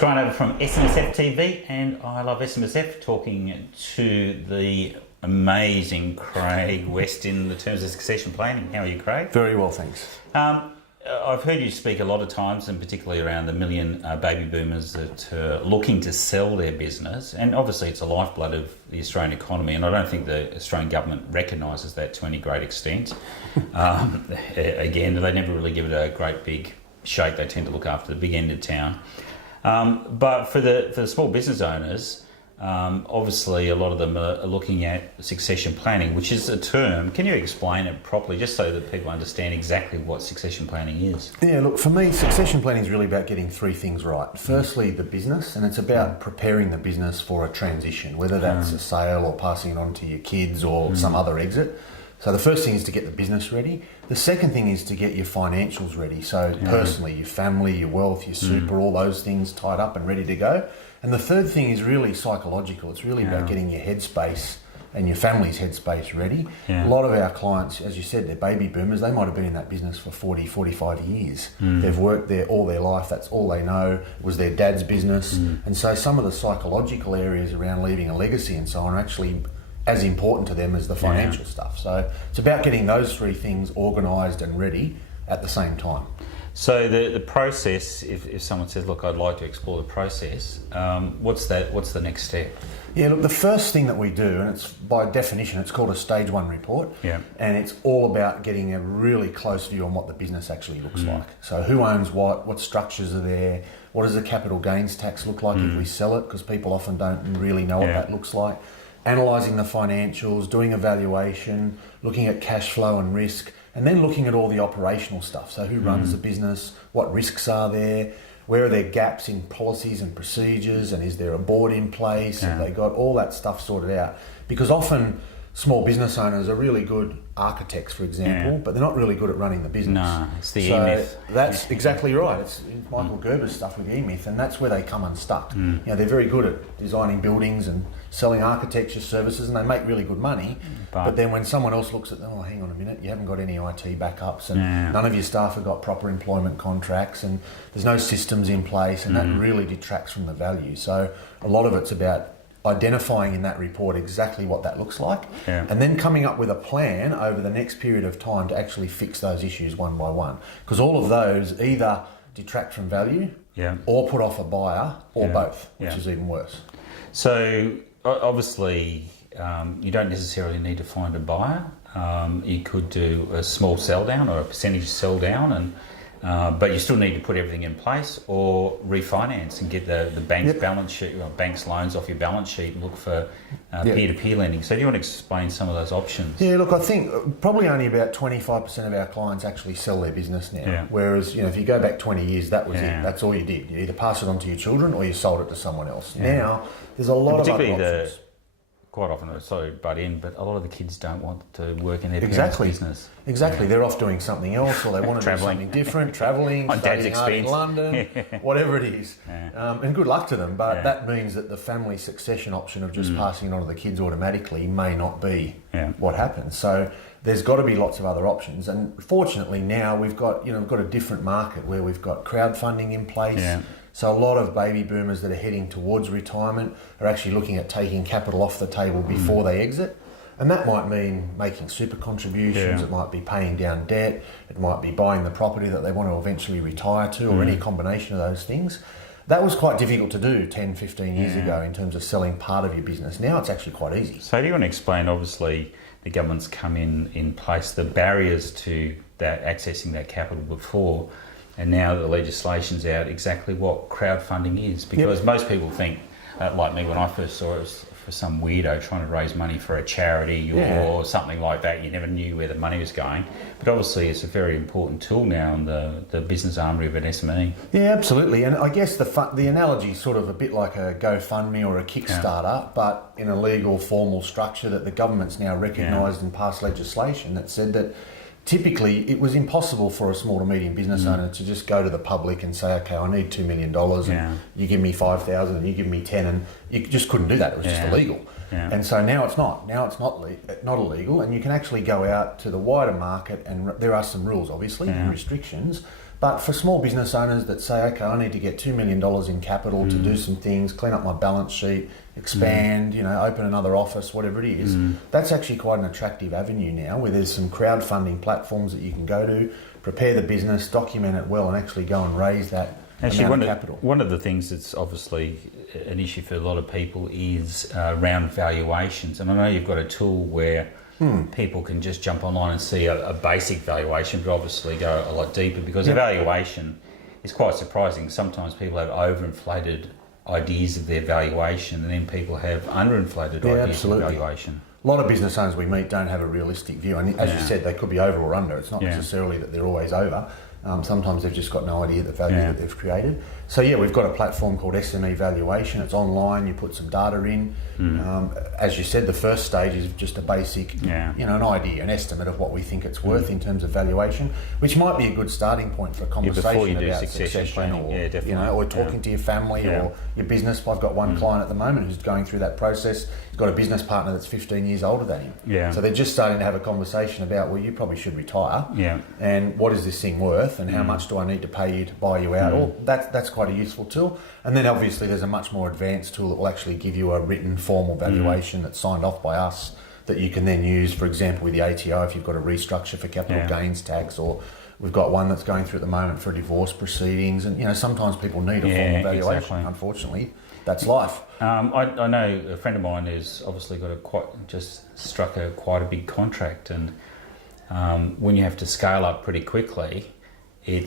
Grant from SMSF TV and I Love SMSF, talking to the amazing Craig West in the terms of succession planning. How are you, Craig? Very well, thanks. I've heard you speak a lot of times, and particularly around the million baby boomers that are looking to sell their business, and obviously it's a lifeblood of the Australian economy, and I don't think the Australian government recognises that to any great extent. Again, they never really give it a great big shake. They tend to look after the big end of town. But for the small business owners, obviously a lot of them are looking at succession planning, which is a term. Can you explain it properly, just so that people understand exactly what succession planning is? Yeah, look, for me, succession planning is really about getting three things right. Firstly, the business, and it's about preparing the business for a transition, whether that's a sale or passing it on to your kids or some other exit. So the first thing is to get the business ready. The second thing is to get your financials ready. So personally, your family, your wealth, your super, all those things tied up and ready to go. And the third thing is really psychological. It's really about getting your headspace and your family's headspace ready. A lot of our clients, as you said, they're baby boomers. They might have been in that business for 40, 45 years. They've worked there all their life. That's all they know. It was their dad's business. And so some of the psychological areas around leaving a legacy and so on are actually as important to them as the financial stuff. So it's about getting those three things organised and ready at the same time. So the process, if someone says, look, I'd like to explore the process, what's the next step? Yeah, look, the first thing that we do, and it's by definition, it's called a stage one report, and it's all about getting a really close view on what the business actually looks like. So who owns what structures are there, what does the capital gains tax look like if we sell it, because people often don't really know what that looks like. Analysing the financials, doing a valuation, looking at cash flow and risk, and then looking at all the operational stuff. So who runs the business, what risks are there, where are there gaps in policies and procedures, and is there a board in place? Have they got all that stuff sorted out? Because often small business owners are really good architects, for example, but they're not really good at running the business. No, it's the E-myth. That's exactly right. It's Michael Gerber's stuff with E-myth, and that's where they come unstuck. You know, they're very good at designing buildings and selling architecture services, and they make really good money. But then when someone else looks at them, oh, hang on a minute, you haven't got any IT backups, and none of your staff have got proper employment contracts, and there's no systems in place, and that really detracts from the value. So a lot of it's about identifying in that report exactly what that looks like, and then coming up with a plan over the next period of time to actually fix those issues one by one. Because all of those either detract from value or put off a buyer, or both, which is even worse. So obviously you don't necessarily need to find a buyer. You could do a small sell down or a percentage sell down, and but you still need to put everything in place, or refinance and get the bank's balance sheet, or bank's loans off your balance sheet, and look for peer-to-peer lending. So do you want to explain some of those options? Yeah, look, I think probably only about 25% of our clients actually sell their business now. Whereas, you know, if you go back 20 years, that was it. That's all you did. You either pass it on to your children or you sold it to someone else. Now, there's a lot of other options. Quite often, sorry to butt in, but a lot of the kids don't want to work in their parents' business. Exactly. They're off doing something else, or they want to do something different, travelling, studying art in London, whatever it is. And good luck to them, but that means that the family succession option of just passing it on to the kids automatically may not be what happens. So there's got to be lots of other options. And fortunately now we've got a different market where we've got crowdfunding in place. So a lot of baby boomers that are heading towards retirement are actually looking at taking capital off the table before they exit. And that might mean making super contributions, it might be paying down debt, it might be buying the property that they want to eventually retire to, or any combination of those things. That was quite difficult to do 10, 15 years ago in terms of selling part of your business. Now it's actually quite easy. So do you want to explain, obviously the government's come in place, the barriers to that accessing that capital before, and now the legislation's out, exactly what crowdfunding is? Because most people think, like me when I first saw it, was for some weirdo trying to raise money for a charity or something like that. You never knew where the money was going. But obviously it's a very important tool now in the business armory of an SME. Yeah, absolutely. And I guess the analogy is sort of a bit like a GoFundMe or a Kickstarter, but in a legal, formal structure that the government's now recognised and passed legislation that said that typically it was impossible for a small to medium business owner to just go to the public and say, okay, I need $2 million and you give me 5,000 and you give me 10, and you just couldn't do that. It was just illegal. And so now it's not. Now it's not illegal, and you can actually go out to the wider market, and there are some rules obviously and restrictions, But for small business owners that say, okay, I need to get $2 million in capital to do some things, clean up my balance sheet, expand, open another office, whatever it is, that's actually quite an attractive avenue now, where there's some crowdfunding platforms that you can go to, prepare the business, document it well, and actually go and raise that amount of capital. One of the things that's obviously an issue for a lot of people is around valuations. And I know you've got a tool where people can just jump online and see a basic valuation, but obviously go a lot deeper, because a valuation is quite surprising. Sometimes people have overinflated ideas of their valuation, and then people have underinflated ideas of valuation. A lot of business owners we meet don't have a realistic view, and as you said, they could be over or under. It's not necessarily that they're always over. Sometimes they've just got no idea the value that they've created. So we've got a platform called SME Valuation. It's online. You put some data in. As you said, the first stage is just a basic, an idea, an estimate of what we think it's worth in terms of valuation, which might be a good starting point for a conversation about succession planning, or talking to your family or your business. I've got one client at the moment who's going through that process. He's got a business partner that's 15 years older than him. Yeah. So they're just starting to have a conversation about, well, you probably should retire. Yeah. And what is this thing worth, and how much do I need to pay you to buy you out? Well, that's quite a useful tool. And then obviously there's a much more advanced tool that will actually give you a written formal valuation that's signed off by us that you can then use, for example, with the ATO if you've got a restructure for capital gains tax, or we've got one that's going through at the moment for divorce proceedings. And sometimes people need a formal valuation. Exactly. Unfortunately, that's life. I know a friend of mine has obviously got struck quite a big contract, and when you have to scale up pretty quickly, we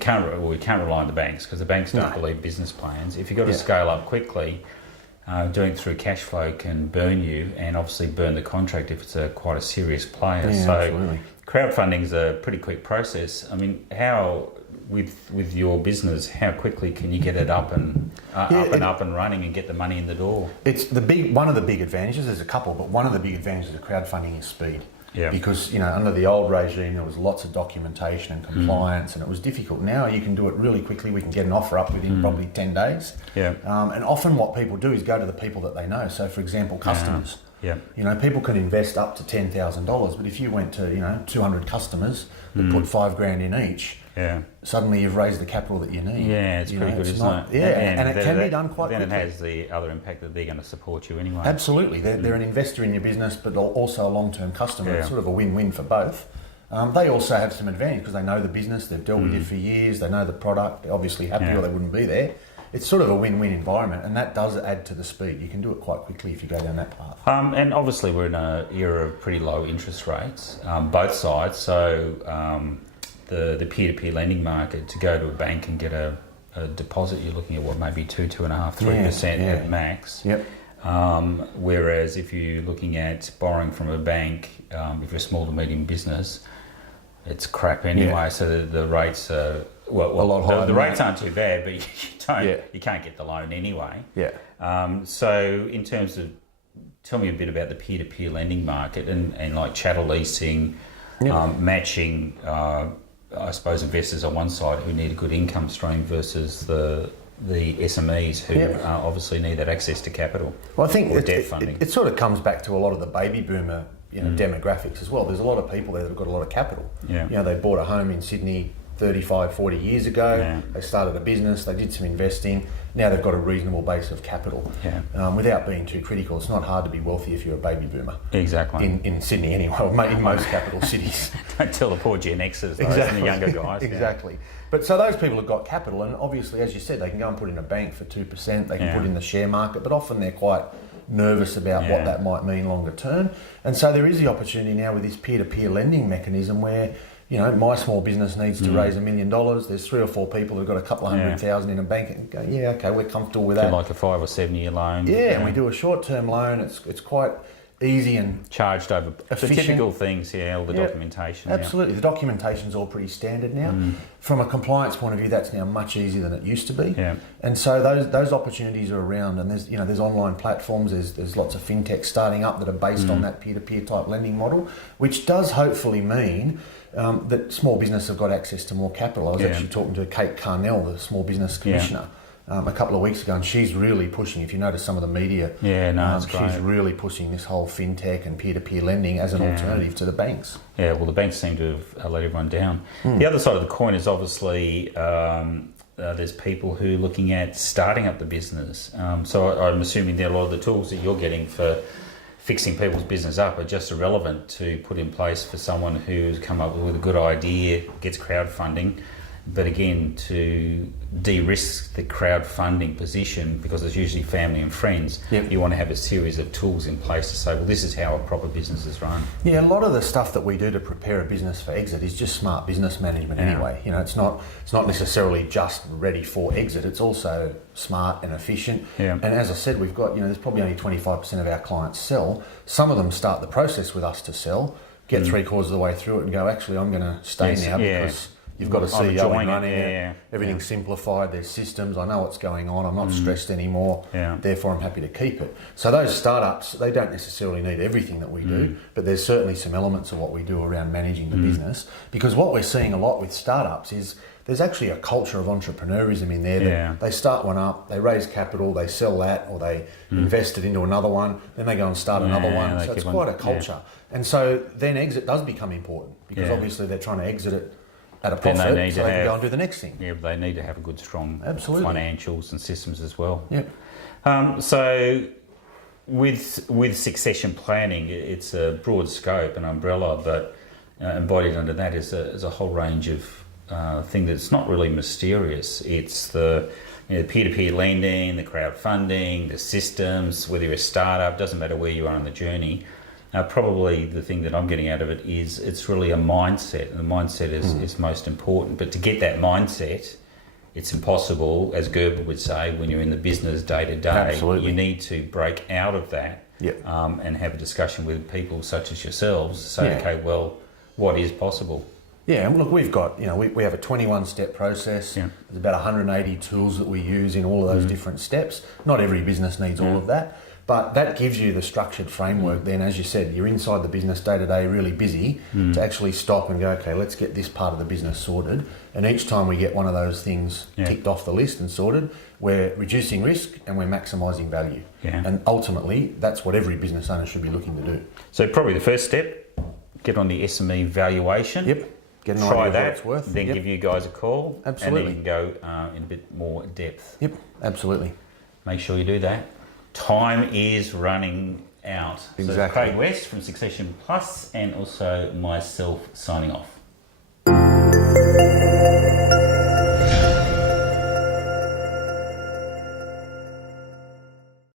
can't rely on the banks, because the banks don't believe business plans. If you've got to scale up quickly, doing it through cash flow can burn you, and obviously burn the contract if it's quite a serious player. So absolutely. Crowdfunding is a pretty quick process. I mean, how with your business, how quickly can you get it up and running and get the money in the door? It's one of the big advantages. There's a couple, but one of the big advantages of crowdfunding is speed. Yeah. Because under the old regime there was lots of documentation and compliance, and it was difficult. Now you can do it really quickly. We can get an offer up within probably 10 days. Yeah. And often what people do is go to the people that they know. So for example, customers. Yeah. People can invest up to $10,000, but if you went to 200 customers that put $5,000 in each, suddenly you've raised the capital that you need. Yeah, it's pretty good, isn't it? Yeah, and it can be done quite quickly. Then it has the other impact that they're going to support you anyway. Absolutely. They're an investor in your business, but also a long-term customer. It's sort of a win-win for both. They also have some advantage because they know the business, they've dealt with it for years, they know the product, they're obviously happy or they wouldn't be there. It's sort of a win-win environment, and that does add to the speed. You can do it quite quickly if you go down that path. And obviously we're in an era of pretty low interest rates, both sides. So the peer-to-peer lending market, to go to a bank and get a deposit, you're looking at maybe 2.5%, 3% at max. Yep. Whereas if you're looking at borrowing from a bank, if you're a small to medium business, it's crap anyway. Yeah. So the rates are a lot higher. The rates aren't too bad, but you can't get the loan anyway. Yeah. So in terms of, tell me a bit about the peer-to-peer lending market and like chattel leasing, matching. I suppose investors on one side who need a good income stream versus the SMEs who obviously need that access to capital. Well, I think debt funding. It sort of comes back to a lot of the baby boomer demographics as well. There's a lot of people there that have got a lot of capital. Yeah. They bought a home in Sydney 35, 40 years ago. Yeah. They started a business, they did some investing. Now they've got a reasonable base of capital. Yeah. Without being too critical, it's not hard to be wealthy if you're a baby boomer. Exactly. In Sydney anyway, or in most capital cities. Don't tell the poor Gen Xers, those and the younger guys. Exactly. But so those people have got capital, and obviously, as you said, they can go and put in a bank for 2%, they can put in the share market, but often they're quite nervous about what that might mean longer term. And so there is the opportunity now with this peer-to-peer lending mechanism where, my small business needs to raise $1 million. There's 3 or 4 people who've got a couple of $100,000 in a bank and go, okay, we're comfortable with that. Like a 5 or 7 year loan. Yeah, and we do a short-term loan. It's quite easy and charged over efficient. The typical things, all the documentation. Absolutely, the documentation's all pretty standard now. From a compliance point of view, that's now much easier than it used to be. Yeah. And so those opportunities are around, and there's online platforms. There's lots of fintechs starting up that are based on that peer-to-peer type lending model, which does hopefully mean that small business have got access to more capital. I was actually talking to Kate Carnell, the small business commissioner. a couple of weeks ago, and she's really pushing. If you notice some of the media, it's she's great. really pushing this whole fintech and peer-to-peer lending as an alternative to the banks. Yeah, well, the banks seem to have let everyone down. The other side of the coin is obviously there's people who are looking at starting up the business. So I'm assuming that a lot of the tools that you're getting for fixing people's business up are just irrelevant to put in place for someone who's come up with a good idea, gets crowdfunding. But again, to de-risk the crowdfunding position, because it's usually family and friends, you want to have a series of tools in place to say, well, this is how a proper business is run. Yeah, a lot of the stuff that we do to prepare a business for exit is just smart business management anyway. You know, it's not necessarily just ready for exit. It's also smart and efficient. Yeah. And as I said, we've got, there's probably only 25% of our clients sell. Some of them start the process with us to sell, get 3/4 of the way through it and go, actually, I'm going to stay now because you've got a CEO running it, everything's simplified, there's systems, I know what's going on, I'm not stressed anymore, therefore I'm happy to keep it. So those startups, they don't necessarily need everything that we do, but there's certainly some elements of what we do around managing the business, because what we're seeing a lot with startups is there's actually a culture of entrepreneurism in there that they start one up, they raise capital, they sell that, or they invest it into another one, then they go and start another one. So it's quite a culture. And so then exit does become important, because obviously they're trying to exit it at a profit, so they can go and do the next thing. Yeah, but they need to have a good, strong financials and systems as well. Yep. So with succession planning, it's a broad scope, an umbrella, but embodied under that is a whole range of things that's not really mysterious. It's the peer-to-peer lending, the crowdfunding, the systems, whether you're a startup, doesn't matter where you are on the journey. Probably the thing that I'm getting out of it is it's really a mindset, and the mindset is most important. But to get that mindset, it's impossible, as Gerber would say, when you're in the business day to day. Absolutely. You need to break out of that and have a discussion with people such as yourselves. Say, okay, well, what is possible? Yeah, and look, we've got, we have a 21-step process. There's about 180 tools that we use in all of those different steps. Not every business needs all of that. But that gives you the structured framework then, as you said, you're inside the business day to day, really busy, to actually stop and go, okay, let's get this part of the business sorted. And each time we get one of those things ticked off the list and sorted, we're reducing risk and we're maximising value. And ultimately, that's what every business owner should be looking to do. So probably the first step, get on the SME valuation. Get an try idea that, of what it's worth. then give you guys a call. Absolutely. And then you can go in a bit more depth. Absolutely. Make sure you do that. Time is running out. Exactly. So Craig West from Succession Plus, and also myself signing off.